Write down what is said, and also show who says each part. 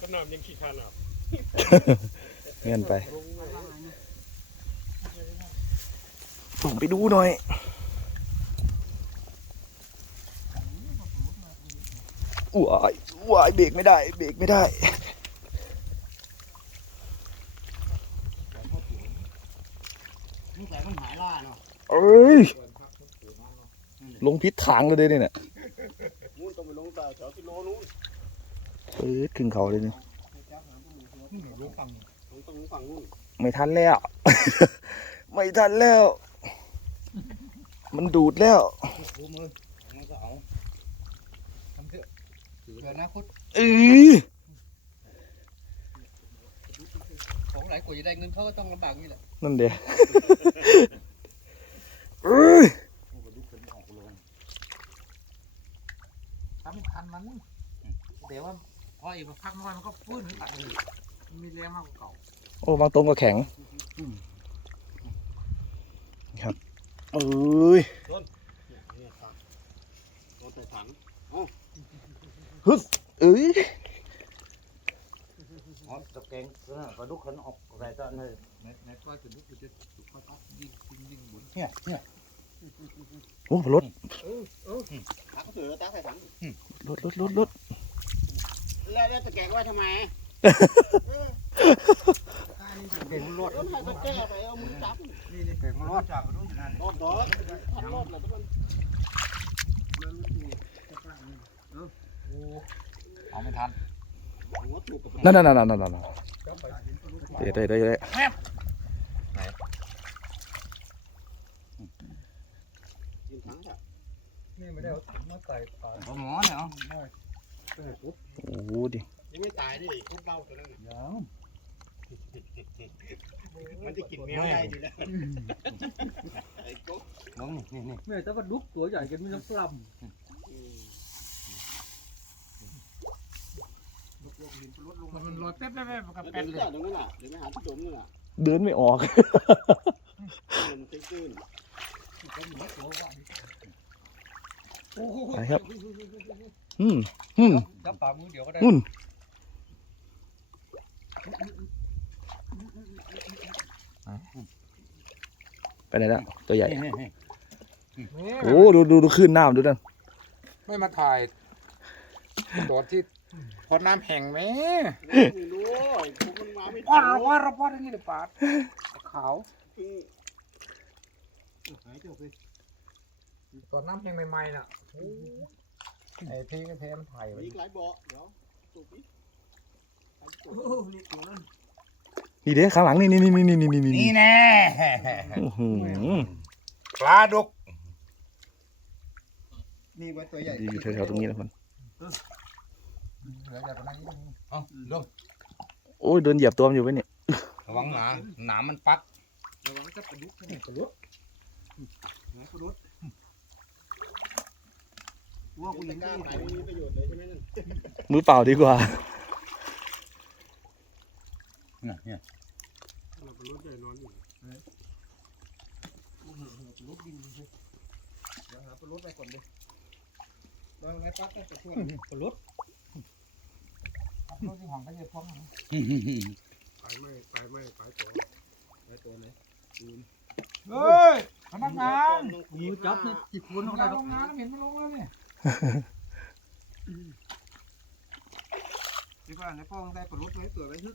Speaker 1: ก็น้ำยังขี้คานอะ
Speaker 2: เงินไปผมไปดูหน่อยว้ายว้ายเบรกไม่ได้ เบรกไม่ได้
Speaker 1: นี่แต่มันหายล่าเนาะ
Speaker 2: เอ้ย ลงพิษถางเลยเนี่ย นู่นต้องไปลงตาแถวกิโลนู้น เอ้ยขึ้นเขาเลยเนี่ยลงฝั่งลงตรงฝั่งนู้นไม่ทันแล้ว ไม่ทันแล้ว มันดูดแล้วดูมือมันก็เอาทำเถอะเดี๋ยวนะ
Speaker 1: คุดเอ้ยของหลายกว่าจะได้เงินเขาก็ต้องลำบากนี่แหละ
Speaker 2: นั่นเดียเอ้ย
Speaker 1: ทำทันมันเดี๋ยวว่า พออีกพักน้อยมันก็ฟื้นขึ้นมาเลยมันม
Speaker 2: ีแรงมากกว่าเก่าโอ้บางตรงก็แข็งครับเอ้ยเนี่ย
Speaker 1: ถังโดนใส่ถัง
Speaker 2: เอ้ย
Speaker 1: อ๋อตะแกงกระดูกขันออกอะไรตอนนี้ในในก้อยกระดูกจะถูกค่อย
Speaker 2: ๆยิงยิงยิงบุญเนี่ยเนี่ยโอ้รถถังเสือตาใส่ถังรถรถรถรถ
Speaker 1: แล้วแล้วตะแกรงไว่าทำไมเก่งรอดแล้วถ้าตะแกรงไปเอามือจับนี่นี่เก่งรอดจากกระดูกอยู่นั่นรอดดอกทันรอดแล้วทุกคนเอาไม่ทัน
Speaker 2: หัวถูกกับนั่นนั่นนั่นนั่นนั่นเดี๋ยวเดี๋ยวเดี๋ยวเดี๋ยว
Speaker 1: ยิงถังจ้ะนี่ไม่ได้เอาถังมาใส่ปากหมอเนี่ยเอา
Speaker 2: โอ้โหดิ
Speaker 1: ยังไม่ตายดิคุกเล่าตัวนั้นน่ะยังมันจะกินแมวใหญ่อยู่แล้วไอ้กุ๊กมึงนี่นี่แม่แต่ว่าดุกตัวใหญ่กันไม่ต้องปล้อืมมันลอยแป๊บแป๊บแป๊บกับแล้วแป๊บเดินเลยจ้าตรงนั้นน่ะ
Speaker 2: เดี๋ยวไปหาที่ดมนู่นน่ะเดินไม่ออกมันตื้น ไปครับ อืมอืม
Speaker 1: ำจับปากมือเดียวก็ได้อืม
Speaker 2: ไปไหนแล้วตัวใหญ่นี่นี่โอ้ดูดูดูขึ้นน้ำดูนั่น
Speaker 1: ไม่มาถ่ายตอนที่พอน้ำแห้งไหมๆไม่รู้ไอ้กุ๊กมันมาไม่ป้อนทันเราว่าเราป้อนอย่างนี้เลยปาดขาวเพิ่งหายเจ้าไป ตอนน้ำแห้งใหม่ๆน่ะไอ้ที่ก็เทมนถ่ายไว้อีกหลายเบาะเดี๋ยวจุกอีก
Speaker 2: ไอ้จุกนี่ตัวนั้นนี่เด้ข้างหลังนี่นี่นี่นี่นี่นี่นี่
Speaker 1: นี่แน่อื้อหือปลาดุกนี่ไว้ตัวใหญ่
Speaker 2: อยู่แถวๆตรงนี้นะคนเหลือแต่ตอนนั้นเอาลงโอ้ยเดินเหยียบตัวมันอยู่ไว้เนี่ย
Speaker 1: ระวังหนาหนามันปักระวังจะกระดุกนี่กระดุกนะกระโดด
Speaker 2: ว่าคุณยังกล้าไปไม่มีประโยชน์เลยใช่ไหมนั่นมือเปล่าดีกว่าเนี่ยเนี่ยเราเป็นรถใหญ่นอนอยู่รถดินเดี๋ยวหาปลาลดไปก่อนเลย
Speaker 1: เราไงปักก็จะช่วยปลาลดรถที่ห้องก็จะพร้อมไปไม่ไปไม่ไปตัวไปตัวไหน เฮ้ยพนักงานมือจับเนี่ยกี่คนเอาได้ลงน้ำเห็นมันลงแล้วเนี่ยที่บ้านในป้องได้ปลดไว้เกิดอะไรขึ้น